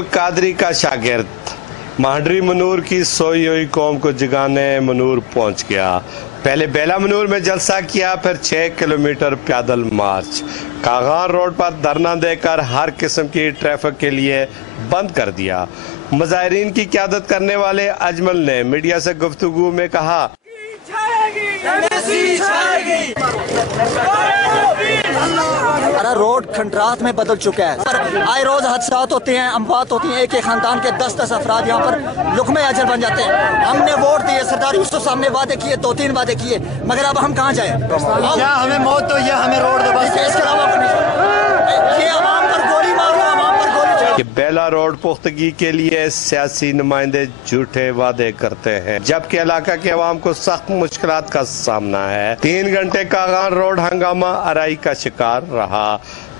اجمل قادری کا شاگرد مہڈری منور کی سوئی ہوئی قوم کو جگانے منور پہنچ گیا۔ پہلے بیلا منور میں جلسہ کیا، پھر 6 کلومیٹر پیدل مارچ۔ کاغان روڈ پر دھرنا دے کر ہر قسم کی ٹریفک کے لیے بند کر دیا۔ مظاہرین کی قیادت کرنے والے اجمل نے میڈیا سے گفتگو میں کہا، ہمارا روڈ کھنڈرات میں بدل چکا ہے۔ آئے روز حادثات ہوتے ہیں، اموات ہوتی ہیں، ایک ایک خاندان کے 10 افراد یہاں پر لقمے اجل بن جاتے ہیں۔ ہم نے ووٹ دیے، سردار یوسف صاحب نے وعدے کیے، 2-3 وعدے کیے، مگر اب ہم کہاں جائیں؟ یا ہمیں موت تو یا ہمیں روڈ دو، بس اس کے علاوہ یہ عوام پر گولی مارو، عوام پر گولی چلاؤ۔ کہ بیلا روڈ پختگی کے لیے سیاسی نمائندے جھوٹے وعدے کرتے ہیں، جبکہ علاقہ کے عوام کو سخت مشکلات کا سامنا ہے۔ 3 گھنٹے کاغان روڈ ہنگامہ آرائی کا شکار رہا۔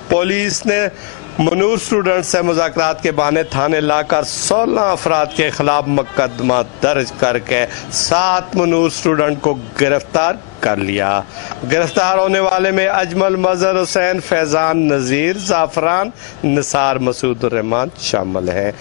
پولیس نے منور اسٹوڈنٹ سے مذاکرات کے بہانے تھانے لا کر 16 افراد کے خلاف مقدمہ درج کر کے 7 منور اسٹوڈنٹ کو گرفتار کر لیا۔ گرفتار ہونے والے میں اجمل، مظہر حسین، فیضان، نذیر، زعفران، نثار، مسعود الرحمان شامل ہیں،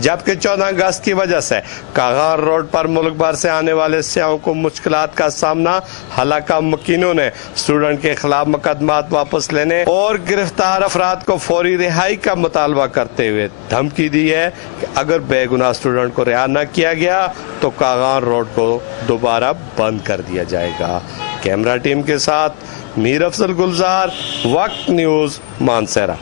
جبکہ 14 اگست کی وجہ سے کاغان روڈ پر ملک بھر سے آنے والے سیاحوں کو مشکلات کا سامنا۔ حلقہ مکینوں نے اسٹوڈنٹ کے خلاف مقدمات واپس لینے اور گرفتار افراد کو فوری رہائی کا مطالبہ کرتے ہوئے دھمکی دی ہے کہ اگر بے گناہ اسٹوڈنٹ کو رہا نہ کیا گیا تو کاغان روڈ کو دوبارہ بند کر دیا جائے گا۔ کیمرہ ٹیم کے ساتھ میر افضل گلزار، وقت نیوز، مانسہرہ۔